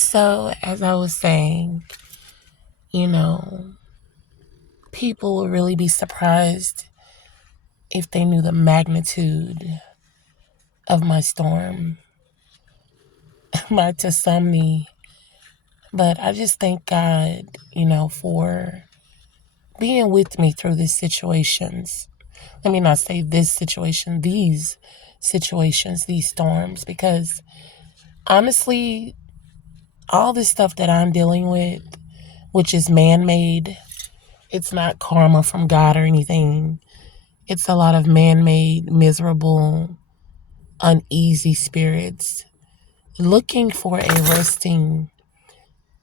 So, as I was saying, you know, people will really be surprised if they knew the magnitude of my storm, my tsunami. But I just thank God, for being with me through these situations. Let me not say this situation, these situations, these storms, because honestly, all this stuff that I'm dealing with, which is man made, it's not karma from God or anything. It's a lot of man made, miserable, uneasy spirits looking for a resting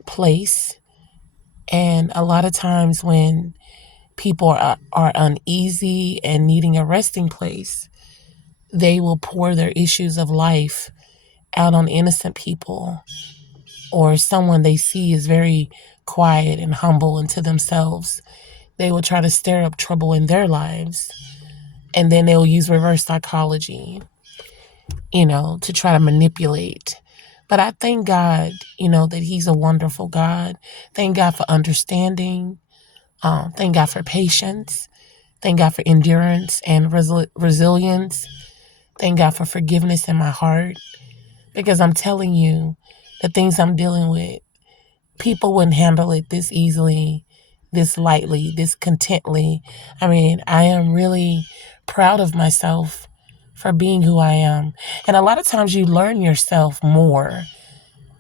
place. And a lot of times when people are uneasy and needing a resting place, they will pour their issues of life out on innocent people or someone they see is very quiet and humble and to themselves. They will try to stir up trouble in their lives. And then they'll use reverse psychology, to try to manipulate. But I thank God, that He's a wonderful God. Thank God for understanding. Thank God for patience. Thank God for endurance and resilience. Thank God for forgiveness in my heart. Because I'm telling you, the things I'm dealing with, people wouldn't handle it this easily, this lightly, this contently. I mean, I am really proud of myself for being who I am. And a lot of times you learn yourself more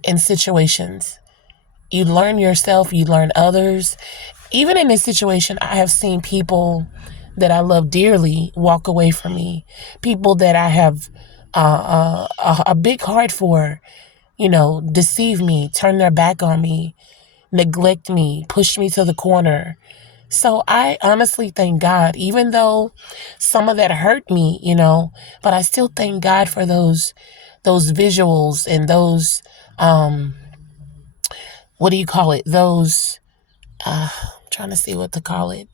in situations. You learn yourself, you learn others. Even in this situation, I have seen people that I love dearly walk away from me. People that I have a big heart for, deceive me, turn their back on me, neglect me, push me to the corner. So I honestly thank God, even though some of that hurt me, but I still thank God for those visuals and those what do you call it? Those I'm trying to see what to call it.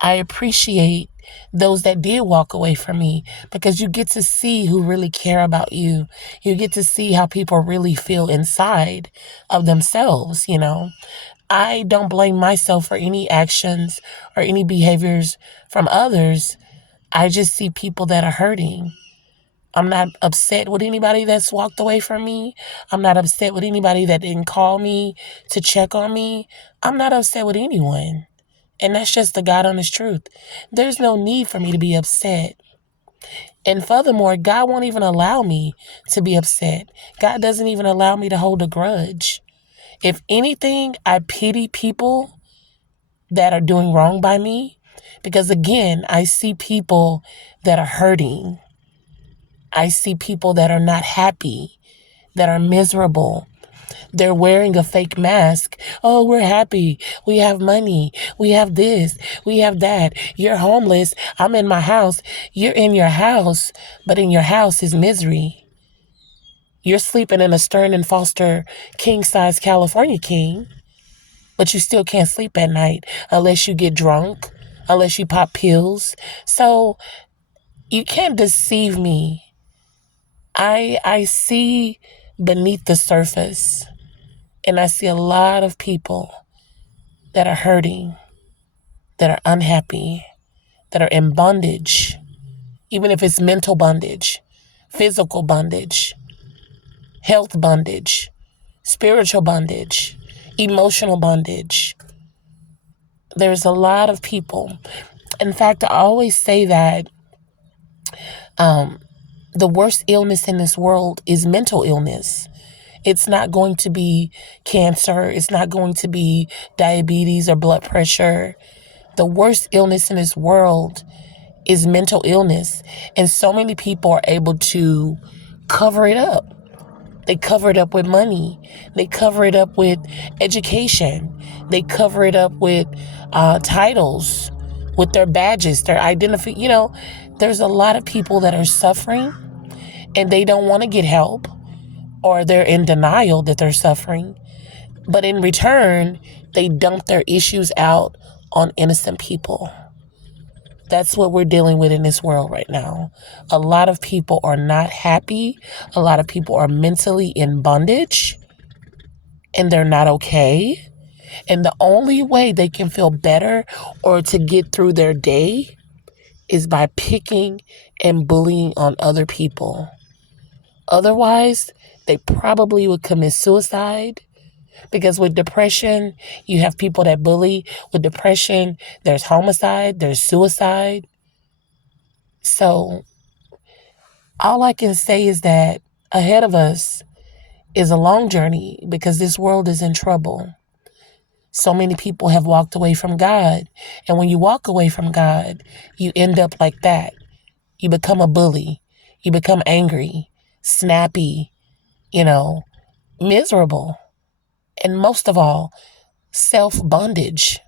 I appreciate those that did walk away from me because you get to see who really care about you. You get to see how people really feel inside of themselves, I don't blame myself for any actions or any behaviors from others. I just see people that are hurting. I'm not upset with anybody that's walked away from me. I'm not upset with anybody that didn't call me to check on me. I'm not upset with anyone. And that's just the God honest truth. There's no need for me to be upset. And furthermore, God won't even allow me to be upset. God doesn't even allow me to hold a grudge. If anything, I pity people that are doing wrong by me because, again, I see people that are hurting. I see people that are not happy, that are miserable. They're wearing a fake mask. Oh, we're happy. We have money. We have this. We have that. You're homeless. I'm in my house. You're in your house, but in your house is misery. You're sleeping in a Stern and Foster king-size California king, but you still can't sleep at night unless you get drunk, unless you pop pills. So you can't deceive me. I see beneath the surface, and I see a lot of people that are hurting, that are unhappy, that are in bondage, even if it's mental bondage, physical bondage, health bondage, spiritual bondage, emotional bondage. There's a lot of people. In fact, I always say that the worst illness in this world is mental illness. It's not going to be cancer. It's not going to be diabetes or blood pressure. The worst illness in this world is mental illness. And so many people are able to cover it up. They cover it up with money. They cover it up with education. They cover it up with titles, with their badges, their identity. There's a lot of people that are suffering and they don't want to get help, or they're in denial that they're suffering. But in return, they dump their issues out on innocent people. That's what we're dealing with in this world right now. A lot of people are not happy. A lot of people are mentally in bondage and they're not okay. And the only way they can feel better or to get through their day is by picking and bullying on other people. Otherwise, they probably would commit suicide, because with depression, you have people that bully. With depression, there's homicide, there's suicide. So all I can say is that ahead of us is a long journey, because this world is in trouble. So many people have walked away from God. And when you walk away from God, you end up like that. You become a bully. You become angry, snappy, miserable. And most of all, self-bondage.